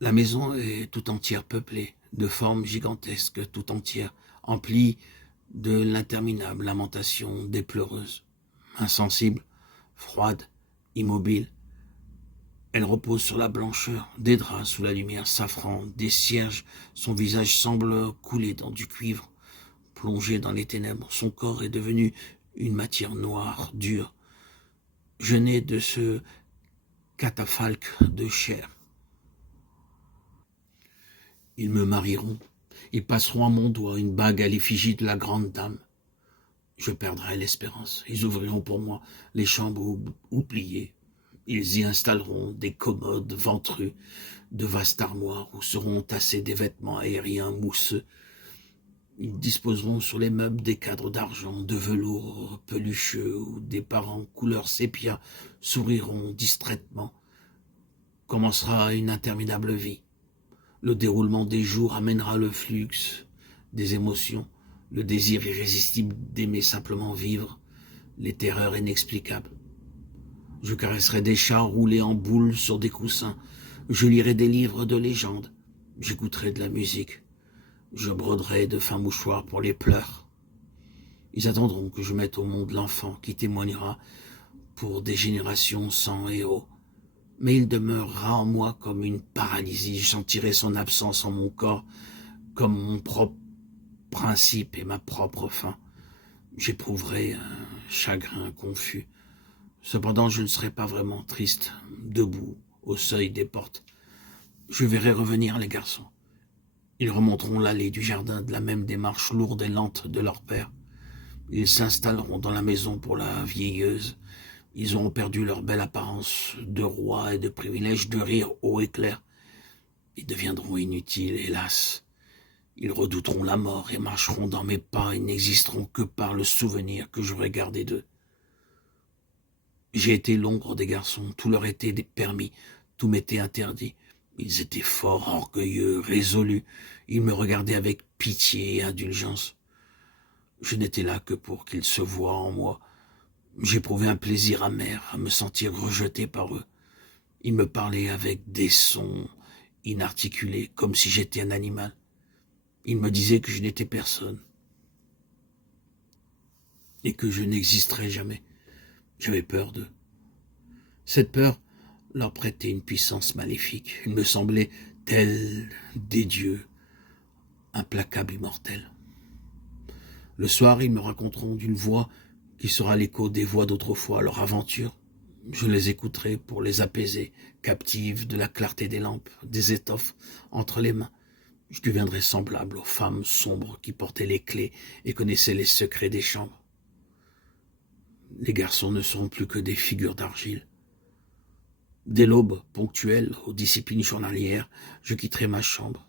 La maison est tout entière peuplée, de formes gigantesques, tout entière, emplie de l'interminable lamentation des pleureuses. Insensible, froide, immobile, elle repose sur la blancheur des draps sous la lumière safran des cierges. Son visage semble couler dans du cuivre, plongé dans les ténèbres. Son corps est devenu une matière noire, dure. Je nais de ce catafalque de chair. Ils me marieront. Ils passeront à mon doigt une bague à l'effigie de la grande dame. Je perdrai l'espérance. Ils ouvriront pour moi les chambres oubliées. Ils y installeront des commodes ventrues, de vastes armoires où seront tassés des vêtements aériens mousseux. Ils disposeront sur les meubles des cadres d'argent, de velours pelucheux, où des parents couleur sépia souriront distraitement. Commencera une interminable vie. Le déroulement des jours amènera le flux des émotions, le désir irrésistible d'aimer simplement vivre, les terreurs inexplicables. Je caresserai des chats roulés en boule sur des coussins. Je lirai des livres de légendes. J'écouterai de la musique. Je broderai de fins mouchoirs pour les pleurs. Ils attendront que je mette au monde l'enfant qui témoignera pour des générations sans héros. Mais il demeurera en moi comme une paralysie. Je sentirai son absence en mon corps comme mon propre principe et ma propre fin. J'éprouverai un chagrin confus. Cependant, je ne serai pas vraiment triste, debout, au seuil des portes. Je verrai revenir les garçons. Ils remonteront l'allée du jardin de la même démarche lourde et lente de leur père. Ils s'installeront dans la maison pour la vieilleuse. Ils auront perdu leur belle apparence de roi et de privilège de rire haut et clair. Ils deviendront inutiles, hélas. Ils redouteront la mort et marcheront dans mes pas. Ils n'existeront que par le souvenir que j'aurai gardé d'eux. J'ai été l'ombre des garçons, tout leur était permis, tout m'était interdit. Ils étaient forts, orgueilleux, résolus. Ils me regardaient avec pitié et indulgence. Je n'étais là que pour qu'ils se voient en moi. J'éprouvais un plaisir amer à me sentir rejeté par eux. Ils me parlaient avec des sons inarticulés, comme si j'étais un animal. Ils me disaient que je n'étais personne et que je n'existerais jamais. J'avais peur d'eux. Cette peur leur prêtait une puissance maléfique. Ils me semblaient tels des dieux, implacables, immortels. Le soir, ils me raconteront d'une voix qui sera l'écho des voix d'autrefois, leur aventure. Je les écouterai pour les apaiser, captives de la clarté des lampes, des étoffes entre les mains. Je deviendrai semblable aux femmes sombres qui portaient les clés et connaissaient les secrets des chambres. Les garçons ne seront plus que des figures d'argile. Dès l'aube ponctuelle aux disciplines journalières, je quitterai ma chambre.